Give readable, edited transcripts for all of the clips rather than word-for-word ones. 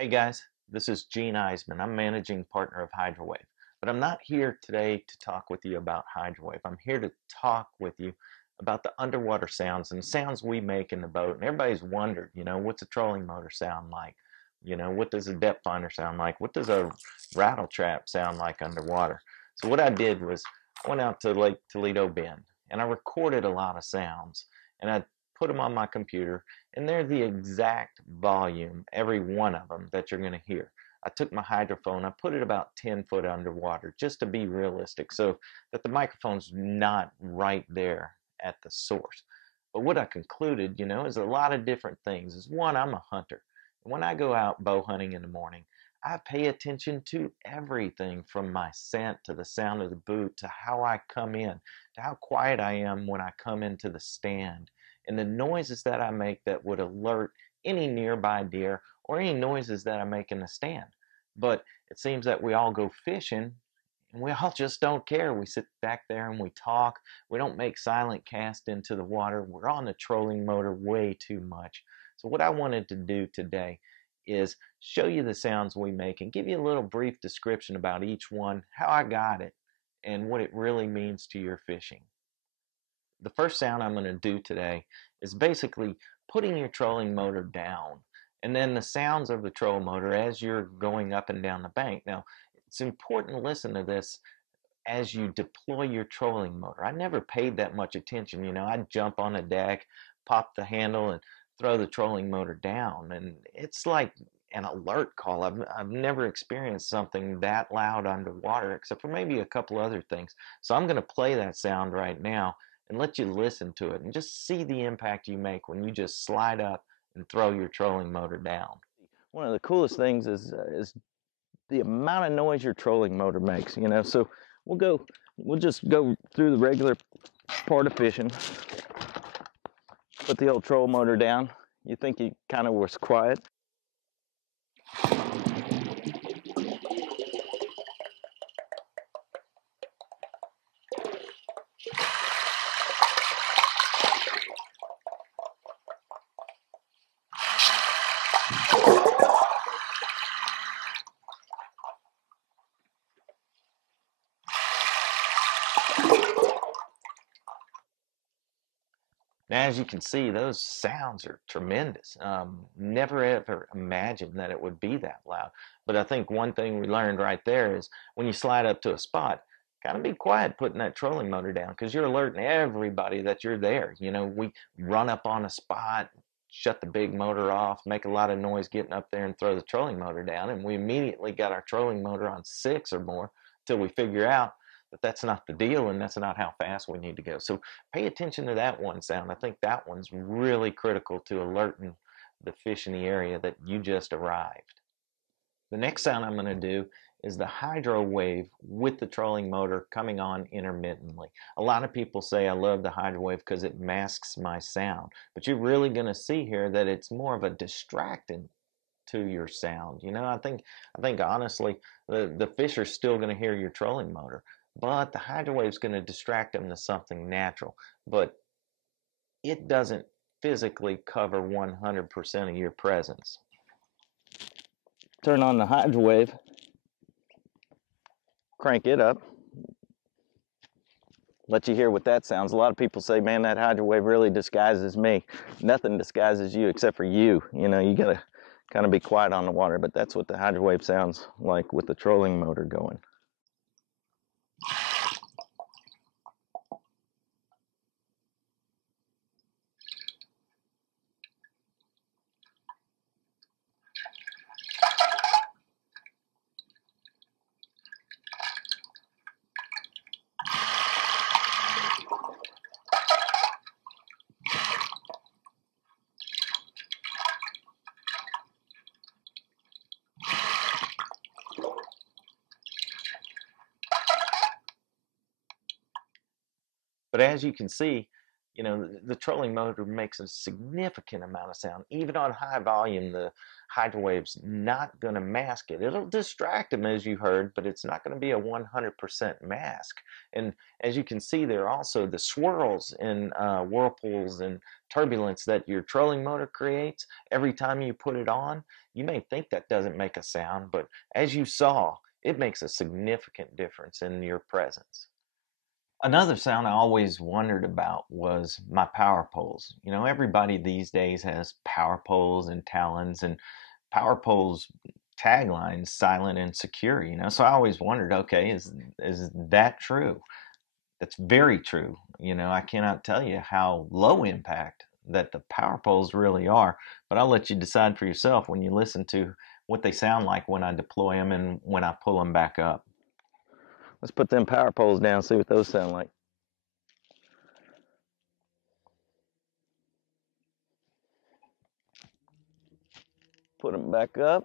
Hey guys, this is Gene Eisman. I'm managing partner of Hydrowave. But I'm not here today to talk with you about Hydrowave. I'm here to talk with you about the underwater sounds and sounds we make in the boat. And everybody's wondered, what's a trolling motor sound like? What does a depth finder sound like? What does a rattle trap sound like underwater? So what I did was I went out to Lake Toledo Bend and I recorded a lot of sounds and I put them on my computer, and they're the exact volume, every one of them, that you're going to hear. I took my hydrophone, I put it about 10 foot underwater just to be realistic so that the microphone's not right there at the source. But what I concluded, is a lot of different things. Is one, I'm a hunter. And when I go out bow hunting in the morning, I pay attention to everything from my scent to the sound of the boot to how I come in, to how quiet I am when I come into the stand and the noises that I make that would alert any nearby deer or any noises that I make in the stand. But it seems that we all go fishing and we all just don't care. We sit back there and we talk. We don't make silent cast into the water. We're on the trolling motor way too much. So what I wanted to do today is show you the sounds we make and give you a little brief description about each one, how I got it, and what it really means to your fishing. The first sound I'm going to do today is basically putting your trolling motor down and then the sounds of the troll motor as you're going up and down the bank. Now, it's important to listen to this as you deploy your trolling motor. I never paid that much attention. I'd jump on a deck, pop the handle, and throw the trolling motor down. And it's like an alert call. I've never experienced something that loud underwater, except for maybe a couple other things. So I'm going to play that sound right now and let you listen to it and just see the impact you make when you just slide up and throw your trolling motor down. One of the coolest things is the amount of noise your trolling motor makes, so we'll just go through the regular part of fishing, put the old troll motor down. You think he kind of was quiet. Now, as you can see, those sounds are tremendous. Never ever imagined that it would be that loud. But I think one thing we learned right there is when you slide up to a spot, kind of be quiet putting that trolling motor down because you're alerting everybody that you're there. We run up on a spot, shut the big motor off, make a lot of noise getting up there and throw the trolling motor down. And we immediately got our trolling motor on 6 or more till we figure out that that's not the deal and that's not how fast we need to go. So pay attention to that one sound. I think that one's really critical to alerting the fish in the area that you just arrived. The next sound I'm going to do is the hydro wave with the trolling motor coming on intermittently. A lot of people say I love the hydro wave because it masks my sound, but you're really going to see here that it's more of a distractant to your sound. I think honestly the fish are still going to hear your trolling motor, but the hydro wave is going to distract them to something natural. But it doesn't physically cover 100% of your presence. Turn on the hydro wave, crank it up, let you hear what that sounds. A lot of people say, man, that hydro wave really disguises me. Nothing disguises you except for you. You gotta kind of be quiet on the water, but that's what the hydro wave sounds like with the trolling motor going. But as you can see, You know, the trolling motor makes a significant amount of sound. Even on high volume, the hydro wave's not going to mask it. It'll distract them, as you heard, but it's not going to be a 100% mask. And as you can see there, also the swirls and whirlpools and turbulence that your trolling motor creates every time you put it on, you may think that doesn't make a sound, but as you saw, it makes a significant difference in your presence. Another sound I always wondered about was my power poles. You know, everybody these days has power poles and talons, and power poles tagline silent and secure, you know. So I always wondered, okay, is that true? That's very true. You know, I cannot tell you how low impact that the power poles really are, but I'll let you decide for yourself when you listen to what they sound like when I deploy them and when I pull them back up. Let's put them power poles down, see what those sound like. Put them back up.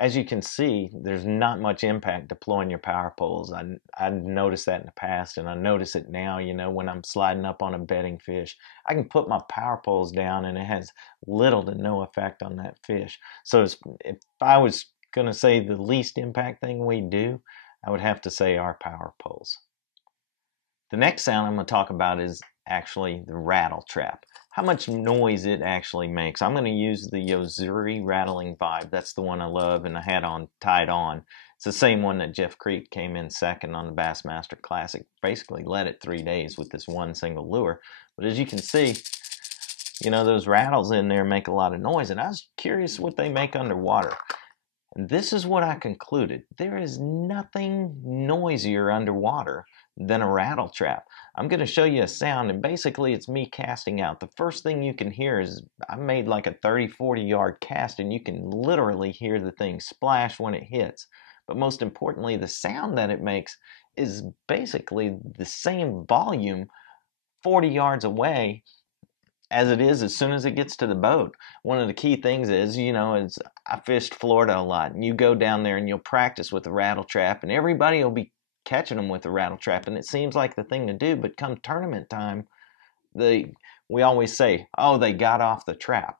As you can see, there's not much impact deploying your power poles. I noticed that in the past, and I notice it now, you know, when I'm sliding up on a bedding fish. I can put my power poles down, and it has little to no effect on that fish. So if I was going to say the least impact thing we do, I would have to say our power poles. The next sound I'm going to talk about is actually the rattle trap. How much noise it actually makes. I'm going to use the Yozuri rattling vibe. That's the one I love and I had on tied on. It's the same one that Jeff Creek came in second on the Bassmaster Classic. Basically led it 3 days with this one single lure. But as you can see, you know, those rattles in there make a lot of noise, and I was curious what they make underwater. And this is what I concluded. There is nothing noisier underwater than a rattle trap. I'm going to show you a sound, and basically it's me casting out. The first thing you can hear is I made like a 30-40 yard cast, and you can literally hear the thing splash when it hits. But most importantly, the sound that it makes is basically the same volume 40 yards away as it is as soon as it gets to the boat. One of the key things is, you know, is I fished Florida a lot, and you go down there and you'll practice with the rattle trap, and everybody will be catching them with the rattle trap, and it seems like the thing to do. But come tournament time, we always say, oh, they got off the trap.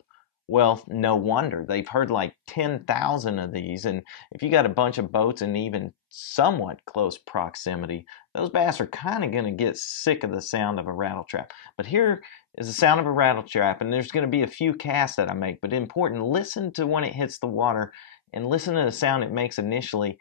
Well, no wonder. They've heard like 10,000 of these, and if you got a bunch of boats in even somewhat close proximity, those bass are kind of going to get sick of the sound of a rattle trap. But here is the sound of a rattle trap, and there's going to be a few casts that I make, but important, listen to when it hits the water, and listen to the sound it makes initially,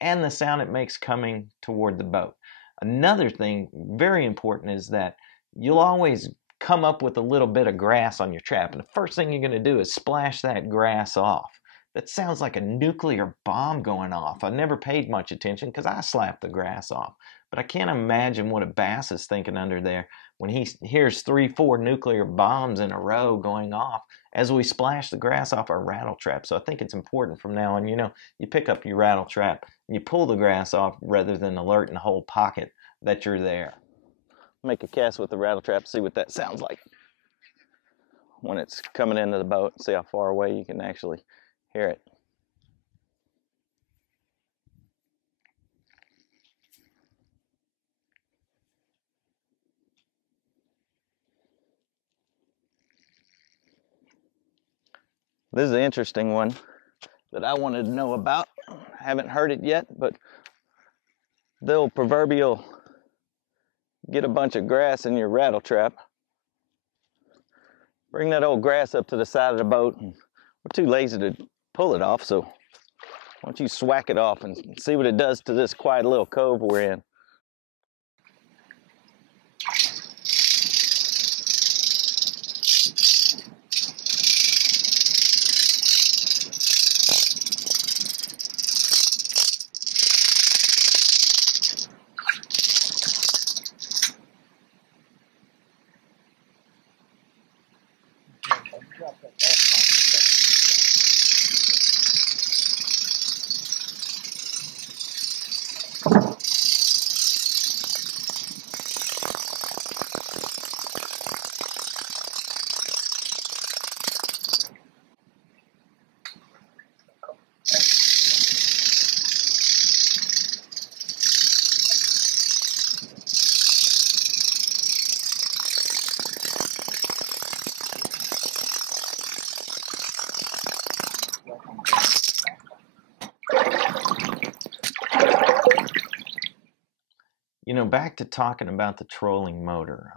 and the sound it makes coming toward the boat. Another thing very important is that you'll always come up with a little bit of grass on your trap, and the first thing you're going to do is splash that grass off. That sounds like a nuclear bomb going off. I never paid much attention because I slapped the grass off, but I can't imagine what a bass is thinking under there when he hears 3-4 nuclear bombs in a row going off as we splash the grass off our rattle trap. So I think it's important from now on, you know, you pick up your rattle trap and you pull the grass off rather than alerting the whole pocket that you're there. Make a cast with the rattle trap, see what that sounds like when it's coming into the boat. See how far away you can actually hear it. This is an interesting one that I wanted to know about. Haven't heard it yet, but they'll proverbial get a bunch of grass in your rattle trap. Bring that old grass up to the side of the boat. We're too lazy to pull it off, so why don't you swack it off and see what it does to this quiet little cove we're in. Back to talking about the trolling motor.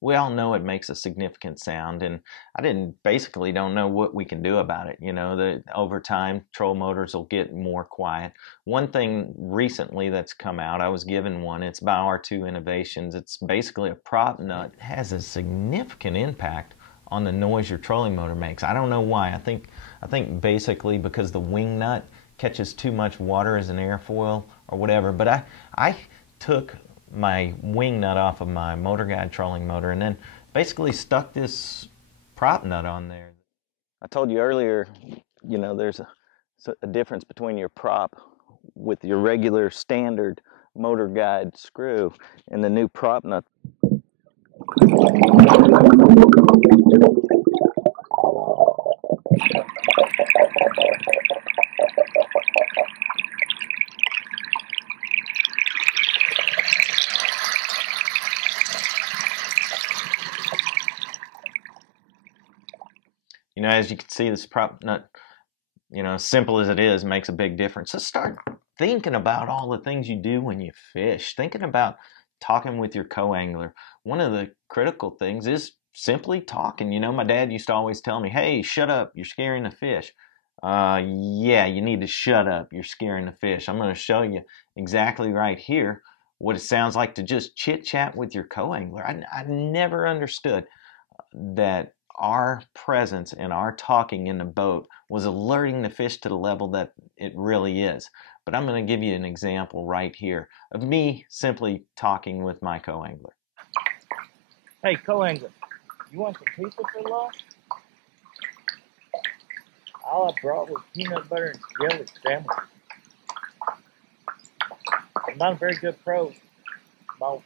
We all know it makes a significant sound, and I basically don't know what we can do about it. That over time, troll motors will get more quiet. One thing recently that's come out, I was given one. It's by R2 Innovations. It's basically a prop nut. It has a significant impact on the noise your trolling motor makes. I don't know why. I think basically because the wing nut catches too much water as an airfoil or whatever. But I took my wing nut off of my motor guide trolling motor and then basically stuck this prop nut on there. I told you earlier, there's a difference between your prop with your regular standard motor guide screw and the new prop nut. As you can see, this prop nut, as simple as it is, makes a big difference. So start thinking about all the things you do when you fish, thinking about talking with your co-angler. One of the critical things is simply talking. My dad used to always tell me, hey, shut up, you're scaring the fish. Yeah, you need to shut up, you're scaring the fish. I'm going to show you exactly right here what it sounds like to just chit-chat with your co-angler. I never understood that our presence and our talking in the boat was alerting the fish to the level that it really is. But I'm going to give you an example right here of me simply talking with my co-angler. Hey, co-angler, you want some pizza for lunch? All I brought was peanut butter and jelly sandwich. I'm not a very good pro. No,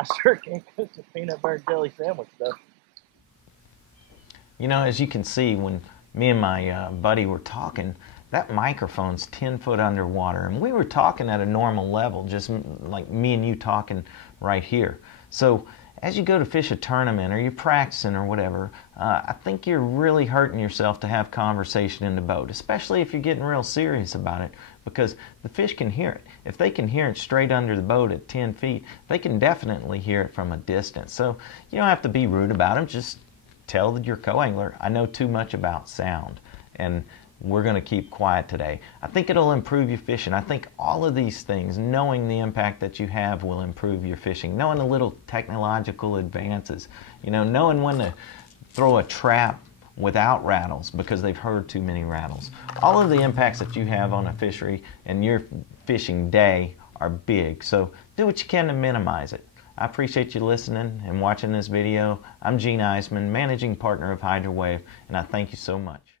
I sure can't cook the peanut butter and jelly sandwich though. As you can see, when me and my buddy were talking, that microphone's 10 foot underwater, and we were talking at a normal level, just like me and you talking right here. So as you go to fish a tournament or you're practicing or whatever, I think you're really hurting yourself to have conversation in the boat, especially if you're getting real serious about it, because the fish can hear it. If they can hear it straight under the boat at 10 feet, they can definitely hear it from a distance. So you don't have to be rude about them. Just tell your co-angler, I know too much about sound, and we're going to keep quiet today. I think it'll improve your fishing. I think all of these things, knowing the impact that you have, will improve your fishing. Knowing the little technological advances, knowing when to throw a trap without rattles because they've heard too many rattles. All of the impacts that you have on a fishery and your fishing day are big, so do what you can to minimize it. I appreciate you listening and watching this video. I'm Gene Eisman, managing partner of Hydrowave, and I thank you so much.